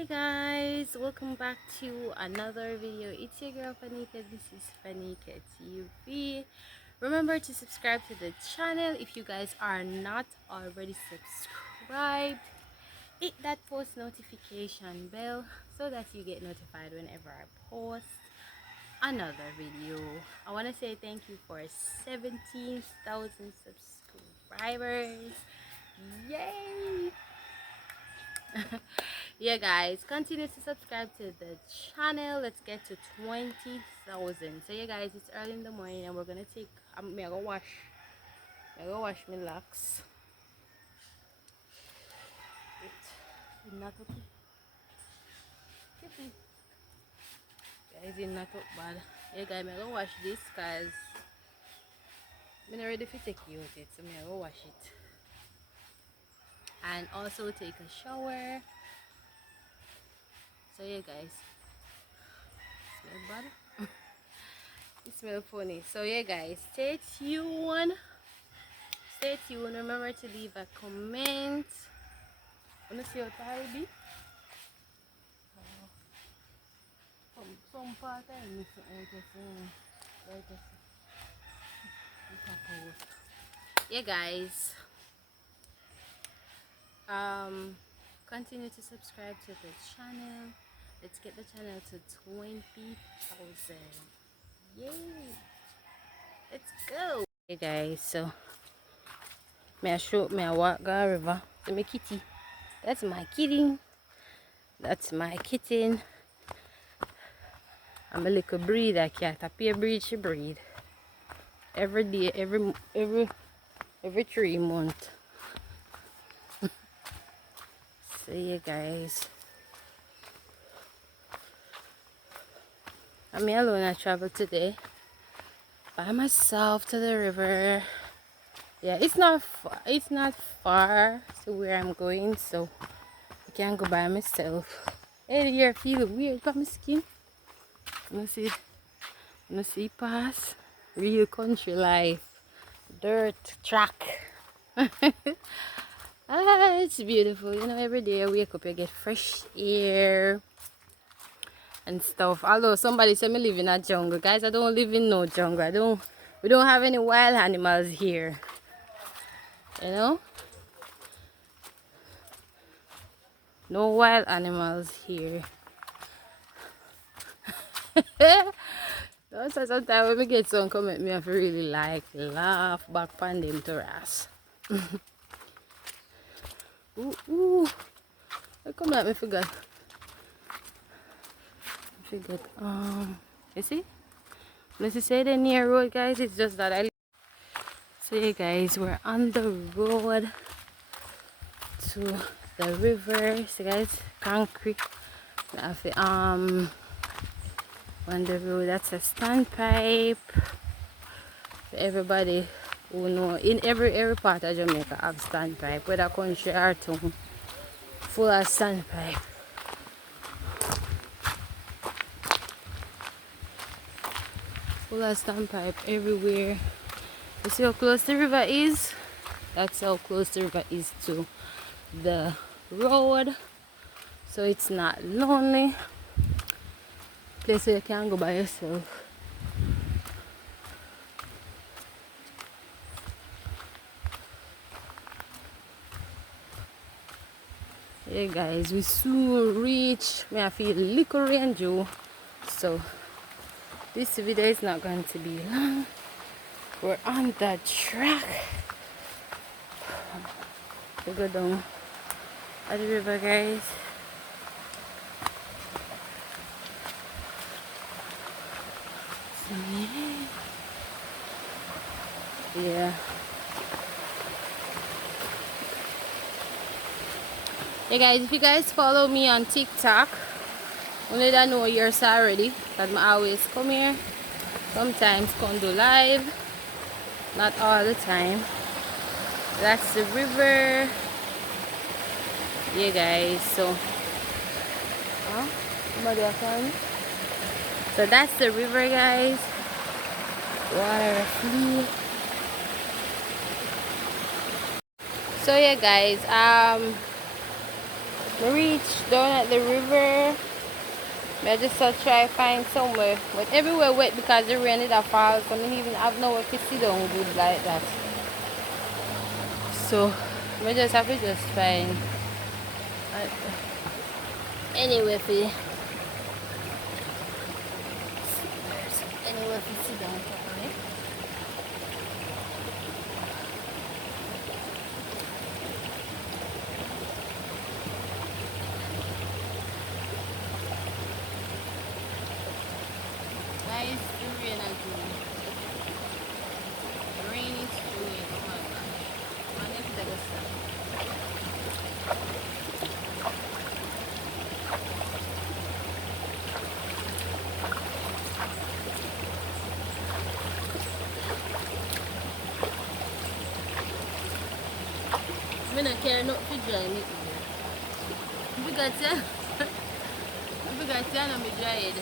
Hey guys, welcome back to another video. It's your girl Fanika. This is Fanika TV. Remember to subscribe to the channel if you guys are not already subscribed. Hit that post notification bell so that you get notified whenever I post another video. I want to say thank you for 17,000 subscribers. Yay! Yeah guys, continue to subscribe to the channel. Let's get to 20,000. So yeah guys, it's early in the morning and we're gonna take I'm gonna go wash my locks. It's not okay. Guys, it's not up bad. Yeah guys, I'm gonna wash this cause I'm not ready to take you with it, so I'm gonna go wash it. And also take a shower. So yeah guys, smell bad. It smells funny. So yeah guys, stay tuned. Stay tuned. Remember to leave a comment. Wanna see how tall it be? Some part I miss yeah guys. Continue to subscribe to the channel. Let's get the channel to 20,000. Yay! Let's go. Hey guys, so me I walk go river. So my kitty. That's my kitty. That's my kitten. I'm a little breeder cat. A pure breed she breed. Every day, every 3 months. So yeah guys. I'm alone. I travel today by myself to the river. Yeah, it's not far to where I'm going, so I can go by myself. Hey, you're feeling weird about my skin. You see pass. Real country life. Dirt track. It's beautiful. You know, every day I wake up, I get fresh air and stuff. Although somebody said me live in a jungle. Guys, I don't live in no jungle. We don't have any wild animals here. You know? No wild animals here. So sometimes when we get some comment, me have to really like laugh back on them to us. Ooh. I come back, I forgot. You see? Let's say the near road, guys. It's just that so yeah guys, we're on the road to the river. So guys, concrete. On the road, that's a standpipe. For everybody who know, in every part of Jamaica have standpipe, whether country or town, full of standpipe. Full of standpipe everywhere. You see how close the river is? That's how close the river is to the road. So it's not lonely. Place where you can go by yourself. Hey guys, we soon reach. May I feel little rain due. So this video is not going to be long. We're on the track. We go down at the river, guys. So, yeah. Hey guys, if you guys follow me on TikTok, only that know yours already, because I always come here. Sometimes come do live, not all the time. That's the river. Yeah guys, so so that's the river, guys. Water free. So yeah guys, We reached down at the river. I just try find somewhere. But everywhere wet because the rain did a fall. So I even have nowhere to sit down good like that. So we just have to just find anywhere for anywhere to sit down properly. Guys, the rain again. The rain is doing. Oh my gosh. My next leg is stuck. I don't care not to dry me. Because I know me dried.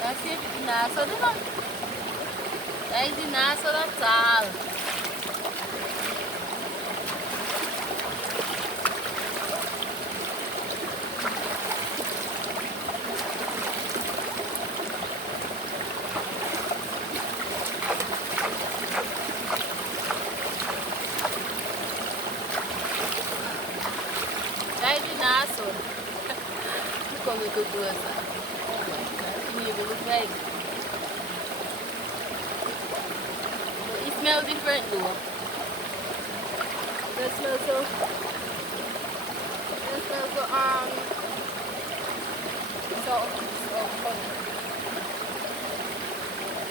Kasi nasa diba? Dahil di nasa latal. Dahil di nasa. Como eu tô essa? Oh my god, nível do bag. It smells different though. It smells so. It smells so so funny.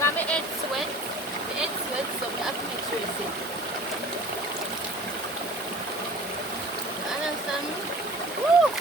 Now my head sweat. My head sweat, so I have to make sure it's safe. Understand me? Woo!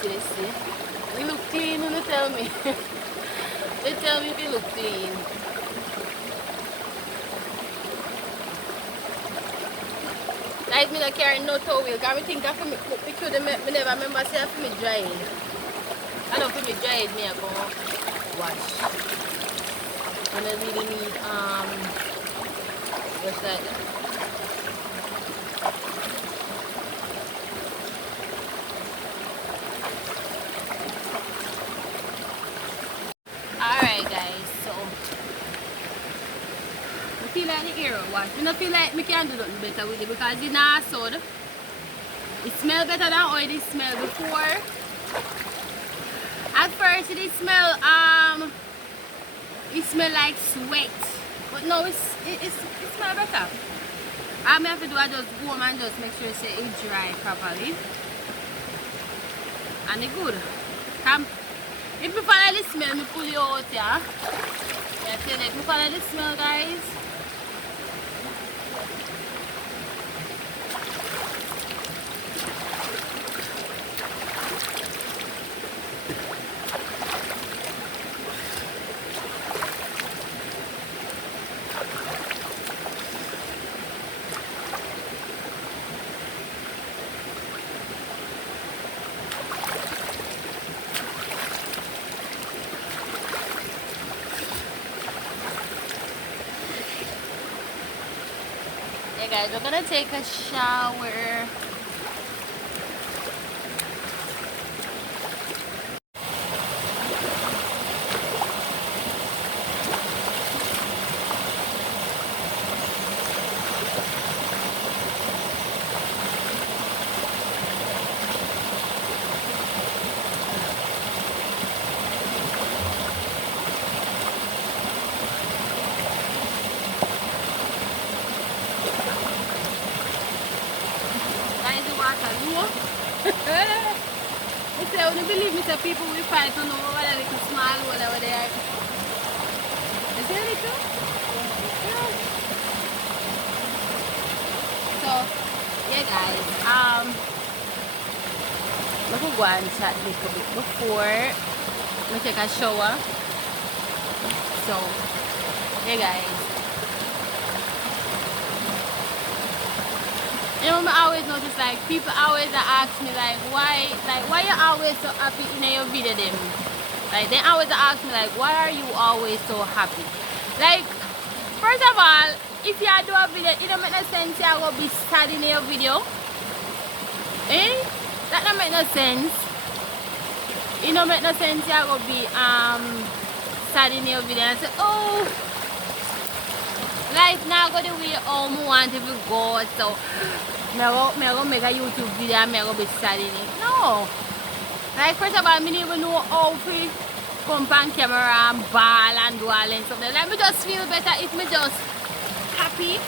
See. We look clean and they tell me. They tell me we look clean. Guys, me not carry no towel. Because me think after me could me never remember say after me dry it. I know for me dry it, me I go wash. And I really need what's that? Alright guys, so I feel like the air wash. I don't feel like me can do nothing better with it because it's not soda. It smells better than how it smelled before. At first it smell like sweat. But now it smells better. All I have to do is just go home and just make sure say it dry properly. And it's good. If you follow the smell, me pull you out here. Yeah, if you follow the smell, guys. Hey guys, we're gonna take a shower. I say, I don't believe me, say people will fight to know whether they can small or whatever they are. Is it little? Yeah. So, yeah guys, I'm going to go and chat a little bit before I take a shower. So, yeah guys. You know, I always notice like people always ask me like why you always so happy in your video them. Like they always ask me like why are you always so happy? Like first of all, if you do a video, it don't make no sense you are gonna be sad in your video. Eh? That don't make no sense. It don't make no sense you are gonna be sad in your video and say, oh, life now go the way all I want to go, so I'm gonna make a YouTube video and I'm gonna be studying it. No. Like first of all, I don't even know how to come on camera and ball and do all and stuff. Like me just feel better if me just happy.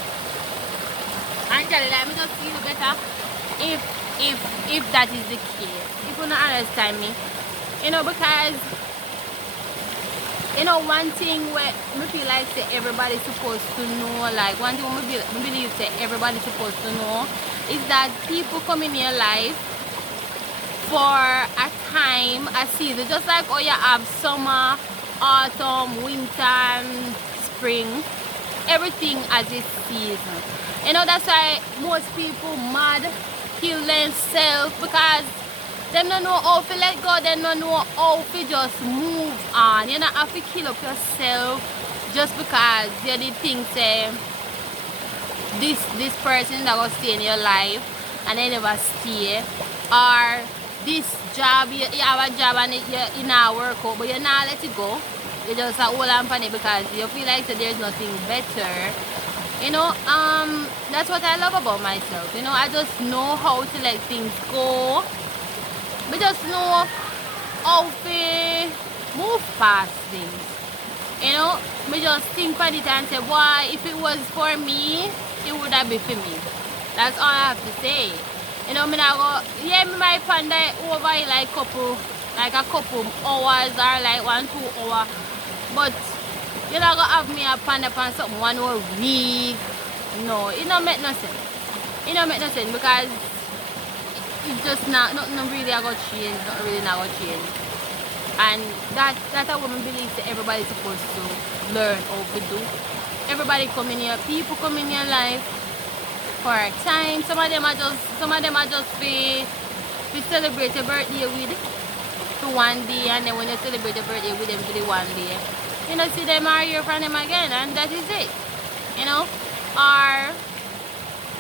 And tell you, like me just feel better if that is the case. If you don't understand me. You know, because you know, one thing where I feel like say everybody's supposed to know, like one thing I believe say everybody's supposed to know is that people come in your life for a time, a season, just like how you have summer, autumn, winter, and spring, everything as its season. You know, that's why most people mad, kill themselves because them don't know how to let go, they don't know how to just move on. You don't have to kill up yourself just because you did think say this person that will stay in your life and they never stay, or this job you have a job and you not work out but you not let it go. You just hold on for it because you feel like so there's nothing better. You know, that's what I love about myself. You know, I just know how to let things go. We just know how to move past things. You know, we just think about it and say, why, if it was for me, it would have been for me. That's all I have to say. You know, me not go, yeah, me might find that over like a couple hours or like 1-2 hours. But you're not gonna have me upon something 1 whole week. No, it don't make no sense. It don't make no sense because it's just not nothing really gonna change, not really not gonna change. And that's a woman believes that everybody's supposed to learn how to do. Everybody come in here, people come in your life for time. Some of them are just be celebrate your birthday with to one day, and then when you celebrate your birthday with them to the one day, you know, see them are here from them again, and that is it. You know, or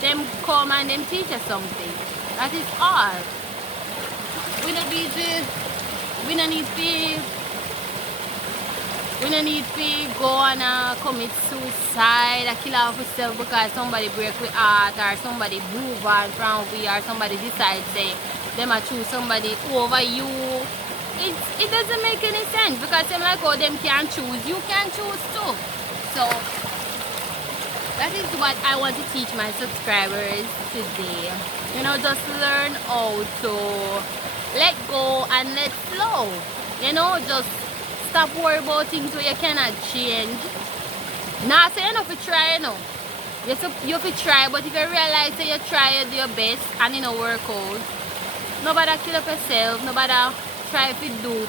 them come and them teach us something. That is all. We don't need to. We don't need to go and commit suicide, kill off yourself because somebody break with heart, or somebody move on from we, or somebody decides say them a choose somebody over you. It doesn't make any sense, because them like, oh, them can choose, you can choose too. So that is what I want to teach my subscribers today. You know, just learn how to let go and let flow. You know, just stop worrying about things where you cannot change. Now, say you have to try, you know. You have to try, but if you realize that you try, you do your best and it don't work out, nobody kill up yourself, nobody try to do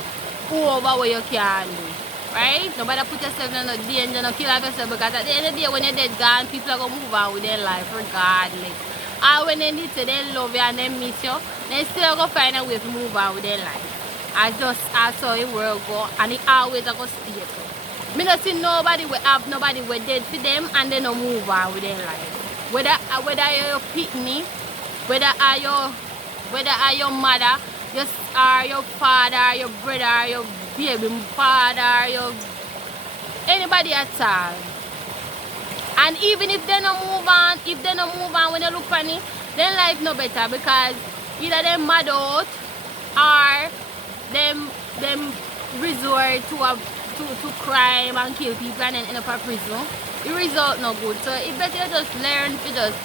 over what you can do. Right? Nobody put yourself in no danger, no kill off yourself, because at the end of the day, when you're dead gone, people are going to move on with their life regardless. And when they need to, they love you and they miss you, they still going to find a way to move on with their life. I saw it will go, and it always going to stay so. Me not see nobody will have nobody will dead for them and they don't move on with their life. Whether you're your pitney, whether are your mother, your father, your brother, your baby father, your anybody at all. And even if they don't move on, when you look funny, then life no better, because either them mad out or them resort to crime and kill people and then end up in prison. The result no good. So it better you just learn to just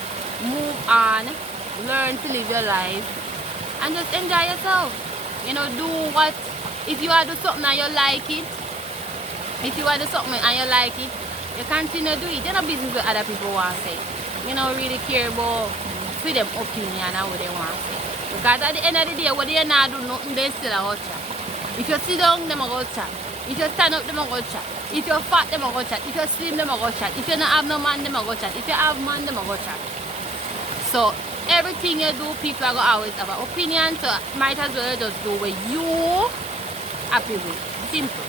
move on, learn to live your life, and just enjoy yourself. You know, do what, if you are do something and you like it, you continue to do it. You don't business with other people want to say. You don't really care about for them opinion and what they want to say. Because at the end of the day, what they not do nothing, they still a go chat. If you sit down, them a go chat. If you stand up, them a go chat. If you're fat, them a go chat. If you're slim, them a go chat. If you don't have no man, them a go chat. If you have man, them a go chat. So everything you do, people are going to always have an opinion. So might as well just do what you happy with. Simple.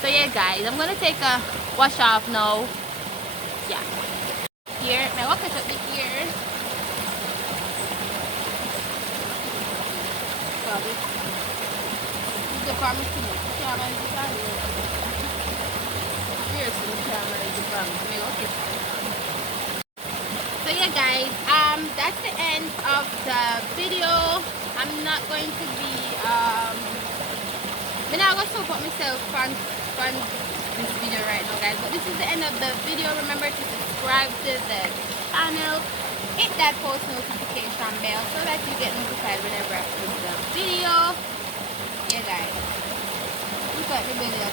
So yeah, guys, I'm gonna take a wash off now. Yeah. Here, my walk is up here. Sorry. The camera is too much. The camera is too much. Here's the camera is too much. So yeah, guys, that's the end of the video. I'm not going to be I'm not gonna support myself from this video right now, guys, but this is the end of the video. Remember to subscribe to the channel, hit that post notification bell so that you get notified whenever I post the video. Yeah, guys, look at the video.